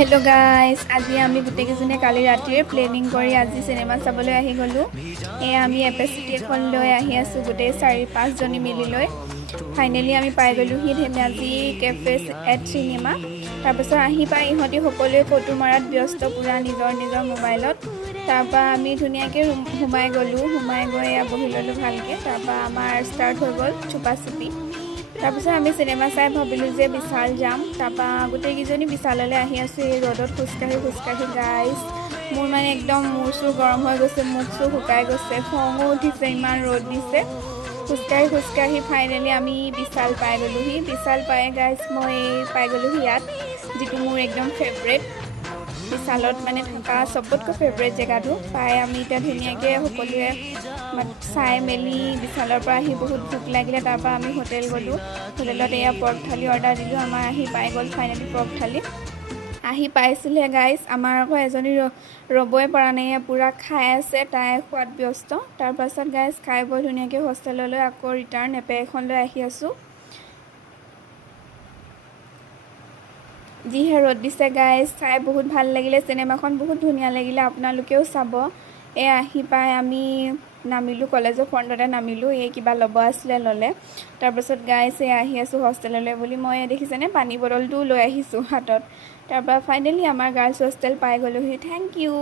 hello guys আজি আমি গুটেকিজনে কালি ৰাতিৰ প্লেনিং কৰি আজি সিনেমা চাবলৈ আহি গলো আমি এপেচিটি এখন লৈ আহি আছো গুটে 4-5 জনী মিলি লৈ ফাইনালি আমি পাই গলো হি ধেমাজি কেফে এট সিনেমা তাৰপিছত আহি পাই ইহঁতি সকলোৱে ফটো মাৰাত ব্যস্ত পুৰা নিজৰ মোবাইলত তাৰপা আমি ধুনিয়াকে হুমাই গলো হুমাই গৈ বহি ললো ভালকে তাৰপা আমাৰ স্টাৰ্ট হৈ গল চুপাচুপি তাৰপিছত আমি সিনেমা চাই ভাবিলো যে বিশাল যাম তাৰপা গুটেই কিজনী বিশাললৈ আহি আছো এই ৰ'দত খুচকাহি গাইস মোৰ মানে একদম মুৰসু গৰম হৈ গৈছে মুখসু শুকাই গৈছে খঙো উঠিছে ইমান ৰ'দ দিছে খুচকাহি ফাইনালি আমি বিশাল পাই গলোহি বিশাল পাই গাইস মই পাই গলোহি ইয়াত যেটো মোৰ একদম ফেভাৰিট বিশালত মানে থকা সবতকৈ ফেভাৰিট জেগাটো পাই আমি এটা ধুনিয়াকে সকলোৱে চাই মেলি বিশালৰ পৰা আহি বহুত ভুক লাগিলে তাৰপা আমি হোটেল গলো হোটেলত এয়া পৰ্ক থালি অৰ্ডাৰ দিলো আমাৰ আহি পাই গল ফাইনালি পৰ্ক থালি আহি পাইছিলে গাইস আমাৰ আকৌ এজনী ৰবই পৰা নাই পুৰা খাই আছে তাই খোৱাত ব্যস্ত তাৰ পাছত গাইস খাই বৈ ধুনিয়াকে হোষ্টেললৈ আকৌ ৰিটাৰ্ন এপে এখন লৈ আহি আছো जी है र'द दिसे गाइस চাই বহুত ভাল লাগিলে সিনেমাখন বহুত ধুনিয়া লাগিলে আপোনালোকেও চাব আহি পাই আমি নামিলো কলেজৰ ফ্ৰণ্টতে নামিলো কিবা লব আসলে ললে তাৰ পাছত গাইস আহি আছো হোষ্টেললৈ বুলি মই দেখিছেনে পানী বটলটো লৈ আহিছো হাতত তাৰপা ফাইনালি আমাৰ গাৰ্লছ হোষ্টেল পাই গলোহি থ্যাংক ইউ